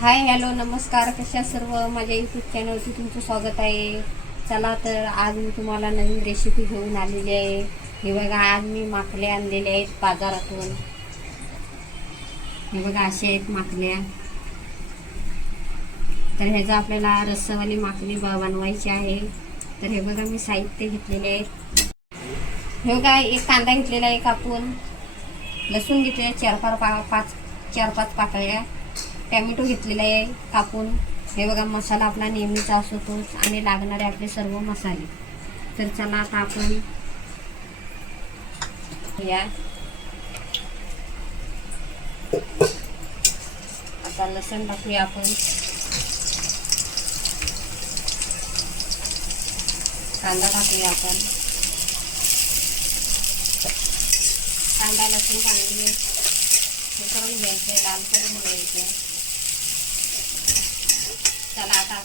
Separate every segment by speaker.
Speaker 1: Hi hello नमस्कार. कशा सर्व? माझ्या यूट्यूब चॅनलवरती तुमचं स्वागत आहे. चला तर आज मी तुम्हाला नवीन रेसिपी घेऊन आलेली आहे. हे बघा आज मी माकले आणलेले आहेत बाजारातून. हे बघा असे आहेत माकल्या तर ह्याचं आपल्याला रस्सावाली माकली ब- बनवायची आहे. तर हे बघा मी साहित्य घेतलेले आहेत. हे बघा एक कांदा घेतलेला आहे कापून. लसूण घेतलेला चार पाच पा पाच चार पाच पाकळ्या. टॅमॅटो घेतलेला आहे कापून. हे बघा मसाला आपला नेहमीचा असतो तोच आणि लागणारे आपले सर्व मसाले. तर चला आता आपण या. आता लसण टाकूया आपण. कांदा टाकूया आपण. कांदा लसूण चांगली करून घ्यायचे लाल करून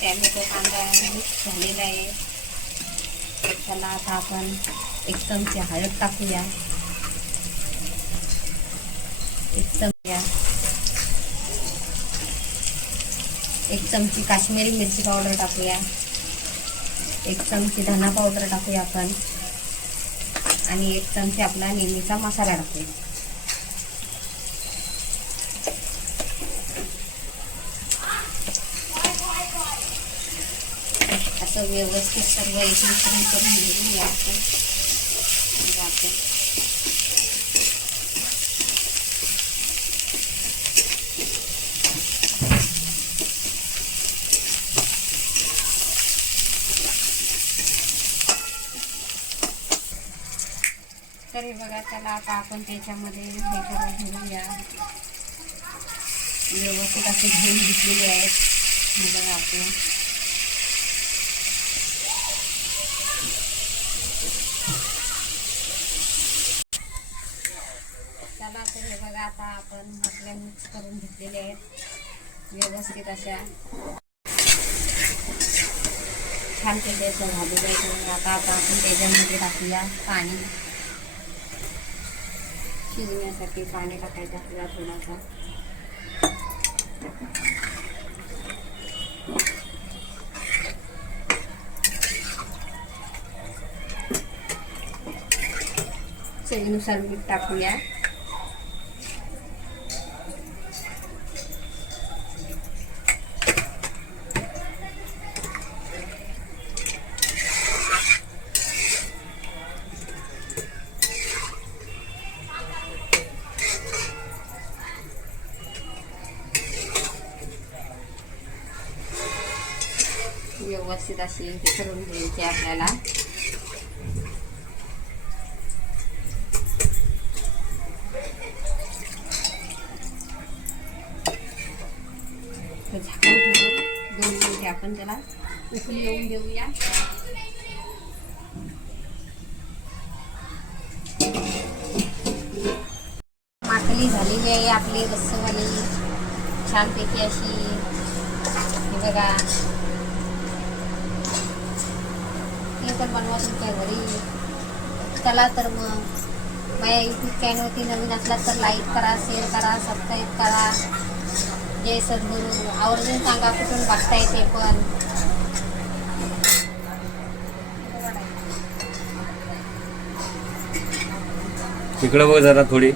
Speaker 1: टॅमॅटो कांदा मिक्स झालेला आहे त्याला आता आपण एक चमचे हळद टाकूया एक चमचा एक चमची काश्मीरी मिरची पावडर टाकूया. एक चमची धना पावडर टाकूया आपण. आणि एक चमची आपला नेहमीचा मसाला टाकूया. असं व्यवस्थित सर्व एकमिश्रण करून घेऊया आपण जाते. आपण तर हे बघा त्याला आता आपण त्याच्यामध्ये हे घेऊया. व्यवस्थित असे घेऊन घेतलेले आहेत. हे बघा आपण. का तर हे बघा आता आपण आपल्या मिक्स करून घेतलेले आहेत. व्यवस्थित अशा छान केले असं झालेलं आता आता आपण त्याच्यामध्ये टाकूया पाणी. शिजण्यासाठी पाणी टाकायचं आपल्याला थोडासा. चवीनुसार मीठ टाकूया. व्यवस्थित अशी हे करून घ्यायची आपल्याला. दोन मिनिटे आपण त्याला उकळी येऊन देऊया माखली झालेली आहे आपली रस्सवाली छानपैकी अशी बघा. हे पण बनवा तुमच्या घरी चला तर मग. माझ्या यूट्यूब चॅनलवरती नवीन असला तर लाईक करा शेअर करा सबस्क्राईब करा. जय सद्गुरू. आवर्जून सांगा कुठून बघता येते पण.
Speaker 2: तिकडं बघ जरा थोडी.